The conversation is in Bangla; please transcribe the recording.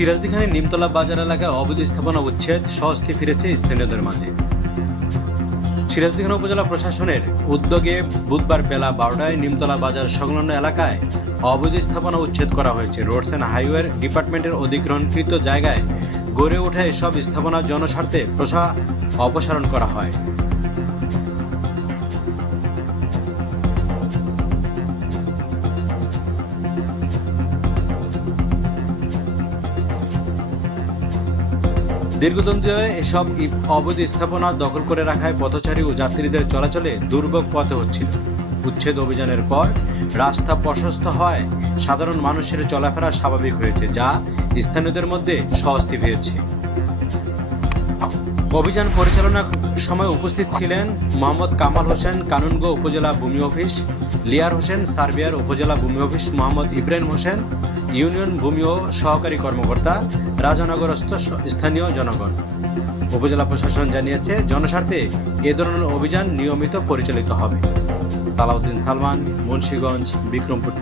সিরাজদিখানের নিমতলা বাজার এলাকায় অবৈধ স্থাপনা উচ্ছেদ, স্বস্তি ফিরেছে স্থানীয়দের মাঝে। সিরাজদিখানা উপজেলা প্রশাসনের উদ্যোগে বুধবার বেলা বারোটায় নিমতলা বাজার সংলগ্ন এলাকায় অবৈধ স্থাপনা উচ্ছেদ করা হয়েছে। রোডস অ্যান্ড হাইওয়ে ডিপার্টমেন্টের অধিগ্রহণকৃত জায়গায় গড়ে ওঠা এসব স্থাপনা জনস্বার্থে প্রশা, অপসারণ করা হয়। দীর্ঘদিন ধরে এসব অবৈধ স্থাপনা দখল করে রাখায় পথচারী ও যাত্রীদের চলাচলে দুর্ভোগ পথে হচ্ছিল। উচ্ছেদ অভিযানের পর রাস্তা প্রশস্ত হয় সাধারণ মানুষের চলাফেরা স্বাভাবিক হয়েছে, যা স্থানীয়দের মধ্যে স্বস্তি ফিরেছে অভিযান পরিচালনার সময় উপস্থিত ছিলেন মোহাম্মদ কামাল হোসেন কানুনগো উপজেলা ভূমি অফিস, লিয়ার হোসেন সার্বিয়ার উপজেলা ভূমি অফিস, মোহাম্মদ ইব্রাহিম হোসেন ইউনিয়ন ভূমি ও সহকারী কর্মকর্তা, রাজনগরস্থ স্থানীয় জনগণ। উপজেলা প্রশাসন জানিয়েছে, জনস্বার্থে এ ধরনের অভিযান নিয়মিত পরিচালিত হবে। সালাউদ্দিন সালমান, মুন্সীগঞ্জ, বিক্রমপুর